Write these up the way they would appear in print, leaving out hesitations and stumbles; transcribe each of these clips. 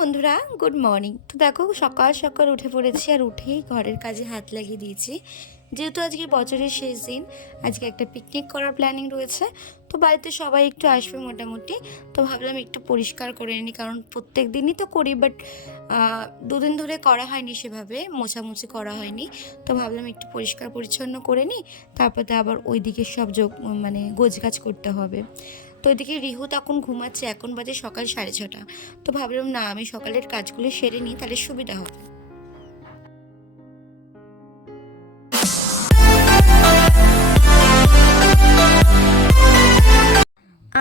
বন্ধুরা, good morning. তো দেখো সকাল সকাল উঠে পড়েছি আর উঠেই ঘরের কাজে হাত লাগিয়ে দিয়েছি। যেহেতু আজকে বছরের শেষ দিন, আজকে একটা পিকনিক করার প্ল্যানিং রয়েছে। তো বাড়িতে সবাই একটু আসবে মোটামুটি। তো ভাবলাম একটু পরিষ্কার করে নিই, কারণ প্রত্যেক দিনই তো করি, বাট দুদিন ধরে করা হয়নি, সেভাবে মোছামুছি করা হয়নি। তো ভাবলাম একটু পরিষ্কার পরিচ্ছন্ন করে নিই, তারপরে আবার ওইদিকে সব গোছগাছ করতে হবে। তো এদিকে রিহু তখন ঘুমাচ্ছে, এখন বাজে সকাল 6:30। তো ভাবলাম না, আমি সকালের কাজগুলো সেরে নিই, তাহলে সুবিধা হবে।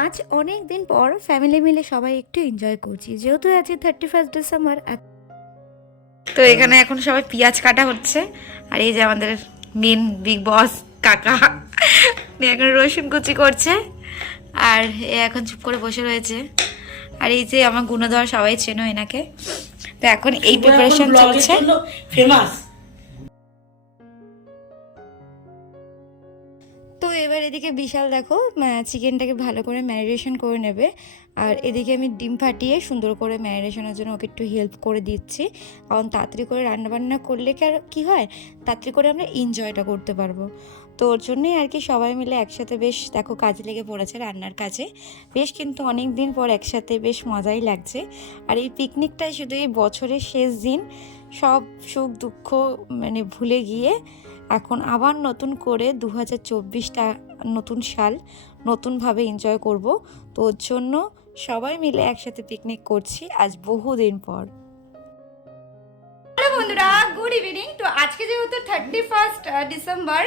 আজ অনেক দিন পর ফ্যামিলি মিলে সবাই একটু এনজয় করছি, যেহেতু আজ 31 ডিসেম্বর। তো এখানে এখন সবাই পেঁয়াজ কাটা হচ্ছে, আর এই যে আমাদের মেন বিগ বস কাকা এখন রসুন কুচি করছে, আর এ এখন চুপ করে বসে রয়েছে। আর এই যে আমার গুণধর, সবাই চেনো এনাকে। তো এখন এই প্রিপারেশন চলছে। ফেমাস। তো এবার এদিকে বিশাল দেখো চিকেনটাকে ভালো করে ম্যারিনেশন করে নেবে, আর এদিকে আমি ডিম ফাটিয়ে সুন্দর করে ম্যারিনেশনের জন্য ওকে একটু হেল্প করে দিচ্ছি। কারণ তাড়াতাড়ি করে রান্নাবান্না করলে কি হয়, তাড়াতাড়ি করে আমরা এনজয়টা করতে পারবো। তো ওর জন্যই আর কি সবাই মিলে একসাথে বেশ দেখো কাজে লেগে পড়েছে রান্নার কাজে। বেশ কিন্তু অনেক দিন পর একসাথে বেশ মজাই লাগছে। আর এই পিকনিকটাই শুধু এই বছরের শেষ দিন, সব সুখ দুঃখ ভুলে গিয়ে এখন আবার নতুন করে 2024টা নতুন সাল, নতুনভাবে এনজয় করব। তো ওর জন্য সবাই মিলে একসাথে পিকনিক করছি আজ বহুদিন পর। হ্যালো বন্ধুরা, গুড ইভিনিং। তো আজকে যেহেতু 31 ডিসেম্বর,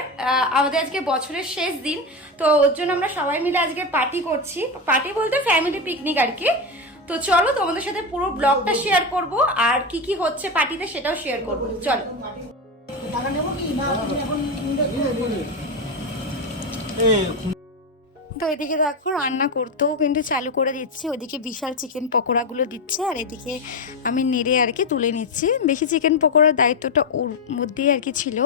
আমাদের আজকে বছরের শেষ দিন, তো ওর জন্য আমরা সবাই মিলে আজকে পার্টি করছি। পার্টি বলতে ফ্যামিলি পিকনিক আর কি। তো চলো তোমাদের সাথে পুরো ব্লগটা শেয়ার করব, আর কি কি হচ্ছে পার্টিতে সেটাও শেয়ার করব। চলো। তো এদিকে দেখো রান্না করতেও কিন্তু চালু করে দিচ্ছি, ওইদিকে বিশাল চিকেন পকোড়াগুলো দিচ্ছে, আর এদিকে আমি নেড়ে আর কি তুলে নিচ্ছি। বেশি চিকেন পকোড়ার দায়িত্বটা ওর মধ্যেই আর কি ছিল,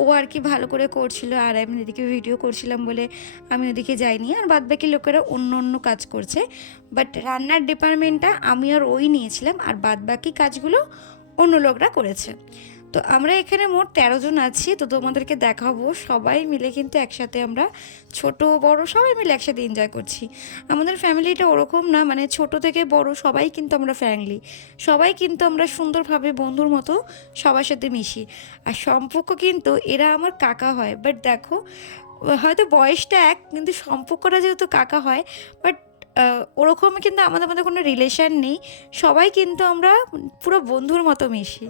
ও আর কি ভালো করে করছিল, আর আমি এদিকে ভিডিও করছিলাম বলে আমি ওদিকে যাইনি। আর বাদবাকি লোকেরা অন্য অন্য কাজ করছে, বাট রান্নার ডিপার্টমেন্টটা আমি আর ওই নিয়েছিলাম, আর বাদবাকি কাজগুলো অন্য লোকরা করেছে। তো আমরা এখানে মোট 13 জন আছি। তো তোমাদেরকে দেখাবো সবাই মিলে কিন্তু একসাথে আমরা ছোট বড় সবাই মিলে একসাথে এনজয় করছি। আমাদের ফ্যামিলিটা ওরকম না, ছোট থেকে বড় সবাই কিন্তু আমরা ফ্যামিলি, সবাই কিন্তু আমরা সুন্দরভাবে বন্ধুর মতো সবার সাথে মিশি। আর সম্পর্ক কিন্তু এরা আমার কাকা হয়, বাট দেখো হয়তো বয়সটা এক, কিন্তু সম্পর্কটা যেহেতু কাকা হয়, বাট ওরকম কিন্তু আমাদের মধ্যে কোনো রিলেশন নেই। সবাই কিন্তু আমরা পুরো বন্ধুর মতো মিশি।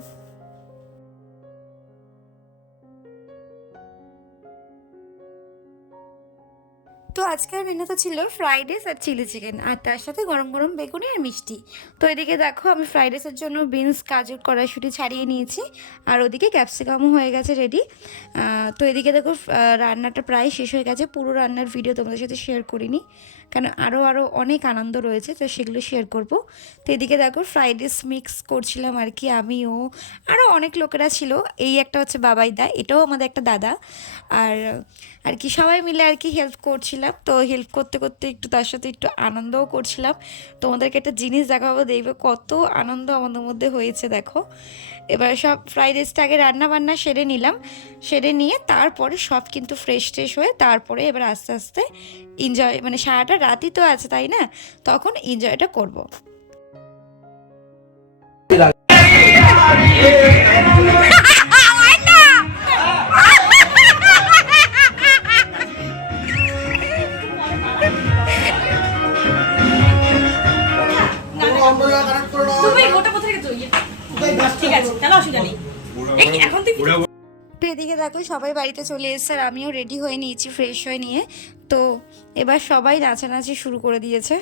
তো আজকের মেনুতে ছিল ফ্রাইড রাইস আর চিলি চিকেন, আর তার সাথে গরম গরম বেগুনি আর মিষ্টি। তো এদিকে দেখো আমি ফ্রাইড রাইসের জন্য বিনস গাজর কড়াইশুঁটি ছাড়িয়ে নিয়েছি, আর ওদিকে ক্যাপসিকামও হয়ে গেছে রেডি। তো এদিকে দেখো রান্নাটা প্রায় শেষ হয়ে গেছে। পুরো রান্নার ভিডিও তোমাদের সাথে শেয়ার করিনি, কারণ আরও অনেক আনন্দ রয়েছে, তো সেগুলো শেয়ার করব। তো এদিকে দেখো ফ্রাইড রাইস মিক্স করছিলাম আর কি, আমিও আরও অনেক লোকেরা ছিল। এই একটা হচ্ছে বাবাইদা, এটাও আমাদের একটা দাদা, আর কি সবাই মিলে আর কি হেল্প করছিলাম। তো হেল্প করতে করতে একটু তার সাথে একটু আনন্দও করছিলাম। তোমাদেরকে একটা জিনিস দেখাবো, দেখবে কত আনন্দ আমাদের মধ্যে হয়েছে। দেখো এবার সব ফ্রাইড রাইসটা আগে রান্না বান্না সেরে নিলাম, সেরে নিয়ে তারপরে সব কিন্তু ফ্রেশ ট্রেশ হয়ে তারপরে এবার আস্তে আস্তে এনজয়, সারাটা রাতই তো আছে তাই না, তখন এনজয়টা করব। তো এদিকে দেখো সবাই বাড়িতে চলে এসেছে, আর আমিও রেডি হয়ে নিয়েছি ফ্রেশ হয়ে নিয়ে। তো এবার সবাই নাচানাচি শুরু করে দিয়েছে।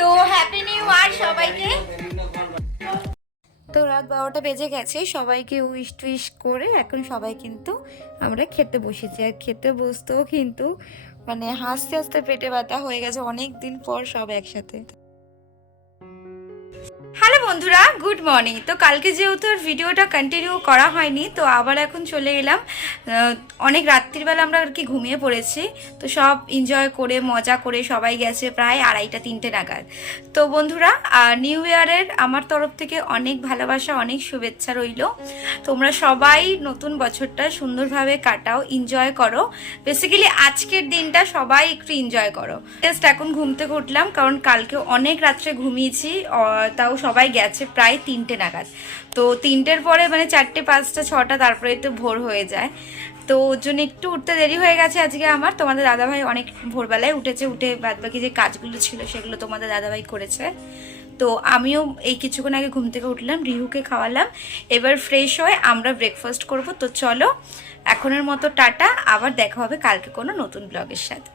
তো হ্যাপি নিউ ইয়ার সবাইকে। তো রাত 12টা 9টা বেজে গেছে, সবাইকে উইশ টুইশ করে এখন সবাই কিন্তু আমরা খেতে বসেছি। আর খেতে বসতেও কিন্তু মানে হাসতে হাসতে পেটে ব্যথা হয়ে গেছে, অনেক দিন পর সব একসাথে। হ্যালো বন্ধুরা, গুড মর্নিং। তো কালকে যেহেতু আর ভিডিওটা কন্টিনিউ করা হয়নি, তো আবার এখন চলে এলাম। অনেক রাত্রিবেলা আমরা আর কি ঘুমিয়ে পড়েছি, তো সব এনজয় করে মজা করে সবাই গেছে প্রায় 2:30-3টে নাগাদ। তো বন্ধুরা, নিউ ইয়ারের আমার তরফ থেকে অনেক ভালোবাসা, অনেক শুভেচ্ছা রইল। তোমরা সবাই নতুন বছরটা সুন্দরভাবে কাটাও, এনজয় করো। বেসিক্যালি আজকের দিনটা সবাই একটু এনজয় করো। জাস্ট এখন ঘুম থেকে উঠলাম, কারণ কালকে অনেক রাত্রে ঘুমিয়েছি, তাও সবাই গেছে প্রায় 3টে নাগাদ। তো 3টের পরে মানে 4টে 5টা 6টা তারপরে তো ভোর হয়ে যায়, তো ওর জন্য একটু উঠতে দেরি হয়ে গেছে আজকে আমার। তোমাদের দাদাভাই অনেক ভোরবেলায় উঠেছে, উঠে বাদবাকি যে কাজগুলো ছিল সেগুলো তোমাদের দাদাভাই করেছে। তো আমিও এই কিছুক্ষণ আগে ঘুম থেকে উঠলাম, রিহুকে খাওয়ালাম, এবার ফ্রেশ হয়ে আমরা ব্রেকফাস্ট করব। তো চলো এখনের মতো টাটা, আবার দেখা হবে কালকে কোনো নতুন ব্লগের সাথে।